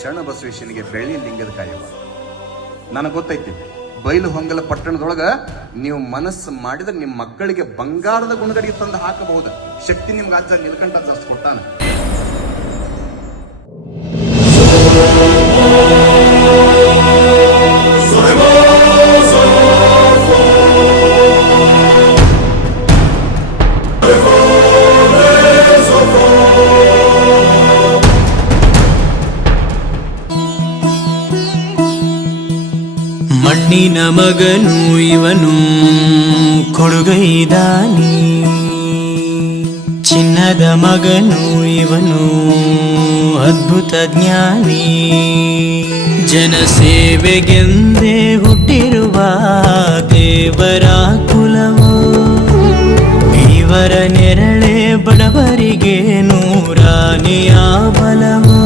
ಶರಣ ಬಸವೇಶ್ವರನಿಗೆ ಬೆಳ್ಳಿ ಲಿಂಗದ ಕಾಯವ. ನನಗೆ ಗೊತ್ತೈತಿ, ಬೈಲು ಹೊಂಗಲ ಪಟ್ಟಣದೊಳಗ ನೀವು ಮನಸ್ಸು ಮಾಡಿದ್ರೆ ನಿಮ್ಮ ಮಕ್ಕಳಿಗೆ ಬಂಗಾರದ ಗುಣಗಡಿಗೆ ತಂದು ಹಾಕಬಹುದು. ಶಕ್ತಿ ನಿಮ್ಗೆ ಅಜ್ಜ ನಿಲ್ಕಂಠ ಅಷ್ಟು ಕೊಟ್ಟಾನ. ಮಣ್ಣಿನ ಮಗನು ಇವನು ಕೊಡುಗೈದಾನಿ, ಚಿನ್ನದ ಮಗನು ಇವನು ಅದ್ಭುತ ಜ್ಞಾನಿ. ಜನಸೇವೆಗೆಂದೇ ಹುಟ್ಟಿರುವ ದೇವರ ಕುಲವು, ಇವರ ನೆರಳೆ ಬಡವರಿಗೆ ನೂರಾನೆಯ ಬಲವು.